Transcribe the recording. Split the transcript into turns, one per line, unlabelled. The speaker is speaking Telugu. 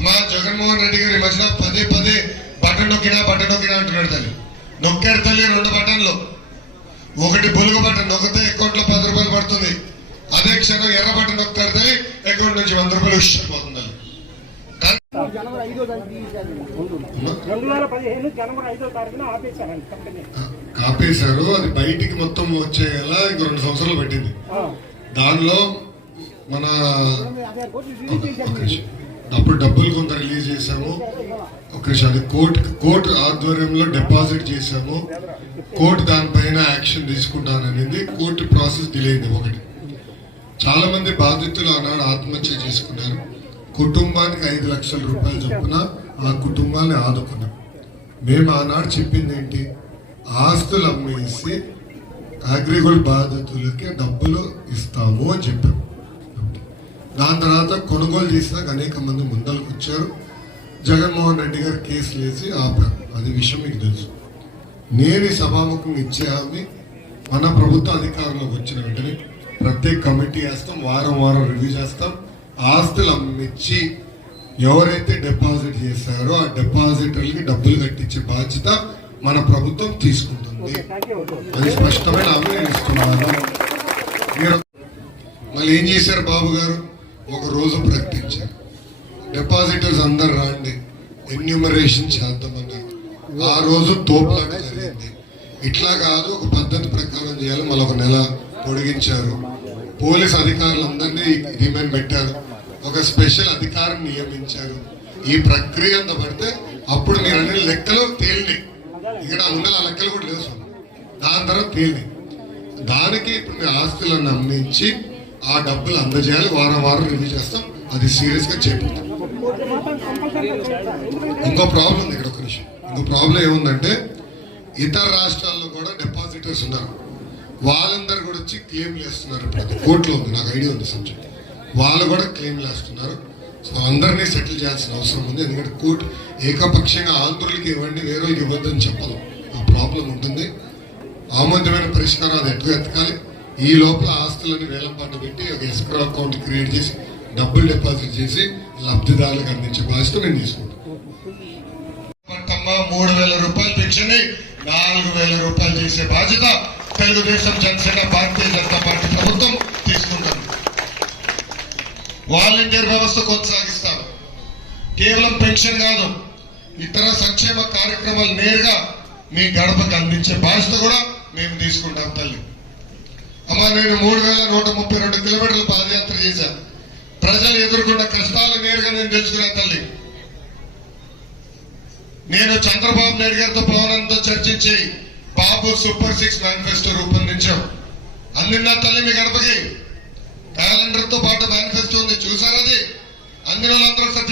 అమ్మా జగన్మోహన్ రెడ్డి గారి మధ్యన పదే పదే బటన్ నొక్కినా బటన్ నొక్కినా అంటున్నాడు తల్లి. నొక్కాడు తల్లి రెండు బటన్లు. ఒకటి బొలుగు బటన్ నొక్కితే అకౌంట్లో పది రూపాయలు పడుతుంది. అదే క్షణం ఎర్ర బటన్ నొక్కారు తల్లి అకౌంట్ నుంచి వంద రూపాయలు
జనవరి ఐదో తారీఖు జనవరి ఐదో తారీఖున ఆపేశారండి కంపెనీ.
కాపేశారు. అది బయటికి మొత్తం వచ్చేలా ఇంకో రెండు సంవత్సరాలు పట్టింది. దానిలో మన అప్పుడు డబ్బులు కొంత రిలీజ్ చేశాము. ఒకసారి కోర్టు కోర్టు ఆధ్వర్యంలో డిపాజిట్ చేశాము. కోర్టు దానిపైన యాక్షన్ తీసుకుంటాననేది కోర్టు ప్రాసెస్ డిలే అయింది ఒకటి. చాలా మంది బాధితులు ఆనాడు ఆత్మహత్య చేసుకున్నారు. కుటుంబానికి ఐదు లక్షల రూపాయలు చొప్పున ఆ కుటుంబాన్ని ఆదుకున్నాం. మేము ఆనాడు చెప్పింది ఏంటి? ఆస్తులు అమ్మేసి అగ్రిగోల్డ్ బాధితులకి డబ్బులు ఇస్తాము అని చెప్పాము దాని తర్వాత కొనుగోలు చేసినాక అనేక మంది ముందలకు వచ్చారు. జగన్మోహన్ రెడ్డి గారు కేసు లేచి ఆపారు. అది విషయం మీకు తెలుసు. నేను ఈ సభాముఖంగా ఇచ్చే హామీ మన ప్రభుత్వ అధికారంలోకి వచ్చిన వెంటనే ప్రత్యేక కమిటీ వేస్తాం వారం వారం రివ్యూ చేస్తాం. ఆస్తులు అమ్మిచ్చి ఎవరైతే డిపాజిట్ చేశారో ఆ డిపాజిటర్లకి డబ్బులు కట్టించే బాధ్యత మన ప్రభుత్వం తీసుకుంటుంది. అది స్పష్టమైన హామీ నేను ఇస్తున్నాను. మీరు మళ్ళీ ఏం చేశారు బాబు గారు? ఒక రోజు ప్రకటించారు. డిపాజిటర్స్ అందరు రాండి. ఎన్యూమరేషన్ చేద్దామన్నారు. ఆ రోజు తోపులాట జరిగింది. ఇట్లా కాదు ఒక పద్ధతి ప్రకారం చేయాలి. మళ్ళీ ఒక నెల పొడిగించారు. పోలీస్ అధికారులందరినీ డిమాండ్ పెట్టారు. ఒక స్పెషల్ అధికారం నియమించారు. ఈ ప్రక్రియ అంత పడితే అప్పుడు మీరు అన్ని లెక్కలు తేలినాయి. ఇక్కడ ఉన్న ఆ లెక్కలు కూడా స్వామి. దాని తర్వాత తేలినాయి. దానికి ఇప్పుడు మీ ఆస్తులను అమ్మించి ఆ డబ్బులు అందజేయాలి వారం వారం రివ్యూ చేస్తాం అది సీరియస్గా చేపడతాం ఇంకో ప్రాబ్లం ఉంది ఇక్కడ ఒక విషయం ఇంకో ప్రాబ్లం ఏముందంటే ఇతర రాష్ట్రాల్లో కూడా డిపాజిటర్స్ ఉన్నారు. వాళ్ళందరూ కూడా వచ్చి క్లెయిమ్లు వేస్తున్నారు ఇప్పుడు కోర్టులో ఉంది నాకు ఐడియా ఉంది సబ్జెక్ట్ వాళ్ళు కూడా క్లెయిమ్లు వేస్తున్నారు సో అందరినీ సెటిల్ చేయాల్సిన అవసరం ఉంది. ఎందుకంటే కోర్టు ఏకపక్షంగా ఆంధ్రులకి ఇవ్వండి వేరే ఇవ్వద్దని చెప్పదు. ఆ ప్రాబ్లం ఉంటుంది. ఆమోదమైన పరిష్కారం అది ఎట్లా ఎతకాలి ఈ లోపల ఆస్తులను వేలం పాట పెట్టి ఒక ఎస్క్రో అకౌంట్ క్రియేట్ చేసి డబ్బులు డిపాజిట్ చేసి లబ్ధిదారులకు అందించే బాధ్యత నేను తీసుకుంటాను. మూడు వేల రూపాయలు పెన్షన్ నాలుగు వేల రూపాయలు చేసే బాధ్యత తెలుగుదేశం జనసేన భారతీయ జనతా పార్టీ ప్రభుత్వం తీసుకుంటుంది. వాలంటీర్ వ్యవస్థ కొనసాగిస్తారు. కేవలం పెన్షన్ కాదు ఇతర సంక్షేమ కార్యక్రమాలు నేరుగా మీ గడపకి అందించే బాధ్యత కూడా మేము తీసుకుంటాం తల్లి అమ్మ నేను మూడు వేల నూట ముప్పై రెండు కిలోమీటర్ల పాదయాత్ర చేశాను ప్రజలు ఎదుర్కొన్న కష్టాలు నేరుగా నేను తెలుసుకున్నా తల్లి. నేను చంద్రబాబు నాయుడు గారితో పవనంతో చర్చించి బాబు సూపర్ సిక్స్ మేనిఫెస్టో రూపొందించాం. అందిన తల్లి మీ గడపకి. క్యాలెండర్తో పాటు మేనిఫెస్టో ఉంది. చూసారా అది? అందిన వాళ్ళందరూ ఒకసారి